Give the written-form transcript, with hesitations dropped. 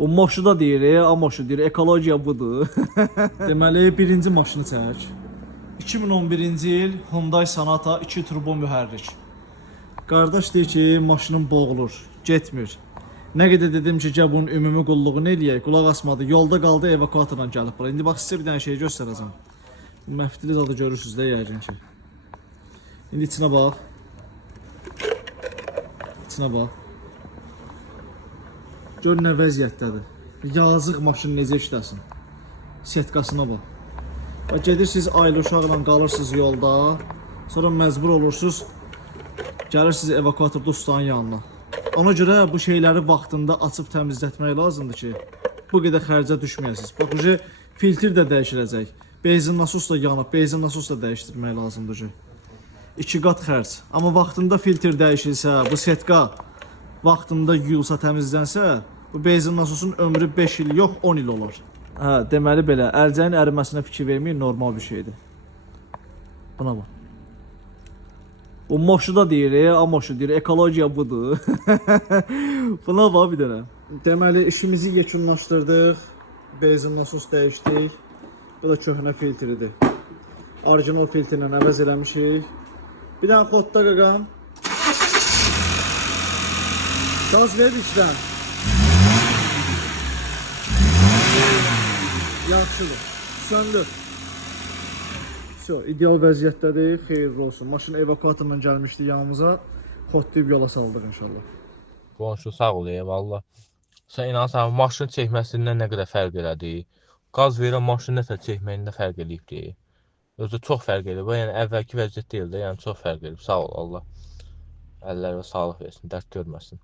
Bu moşu da deyir, amoşu deyir, ekologiya budur. Deməli, birinci maşını çək. 2011-ci il Hyundai Sonata 2 turbo mühərrik. Qardaş deyir ki, maşının boğulur, getmir. Nə qədər dedim ki, gəl bunun ümumi qulluğunu eləyək, qulaq asmadı. Yolda qaldı, evakuatorla gəlib bura. İndi bax, sizə bir dənə şey göstərəcəm. Məfdili zadı görürsünüz də yəqin ki. İndi içinə bax. İçinə bax. Gör nə vəziyyətdədir. Yazıq maşın necə işləsin. Setkasına bax. Və gedirsiniz ailə uşaqla qalırsınız yolda. Sonra məcbur olursunuz. Gəlirsiniz evakuatorda ustanın yanına. Ona görə bu şeyləri vaxtında açıb təmizlətmək lazımdır ki, bu qədər xərcə düşməyəsiniz. Bax, filtr də dəyişiləcək. Benzin nasos da yanıb, benzin nasos da dəyişdirmək lazımdır ki. 2 qat xərc. Amma vaxtında filtr dəyişilsə, bu setka vaxtında yuyulsa, təmizlənsə, bu benzin nasosun ömrü 5 il yox, 10 il olur. Hə, deməli belə, əlcəyin əriməsinə fikir verməyin normal bir şeydir. Buna bax. Bu moşu da deyir, amoşu deyir, ekologiya budur. Buna bax bir dənə. Deməli, işimizi yekunlaşdırdıq. Benzin nasos dəyişdik. Bu da köhnə filtridir. Orijinal filtrlə əvəz eləmişik. Bir dənə xodda qaqam. Gaz ver içdən. Yaxşıdır. Söndür. İdeal vəziyyətdədir, xeyirli olsun. Maşın evakuatorla gəlmişdi yanımıza. Xodlayıb yola saldıq inşallah. Qonşu sağ ol, valla. Sən inanırsan, maşın çəkməsindən nə qədər fərq elədi. Qaz verən maşın nəsə çəkməyində fərq eləyibdi. Özü çox fərq eləyib. Yəni əvvəlki vəziyyət deyil də, yəni çox fərq eləyib. Sağ ol Allah. Əllərə sağlıq versin, dərd görməsin.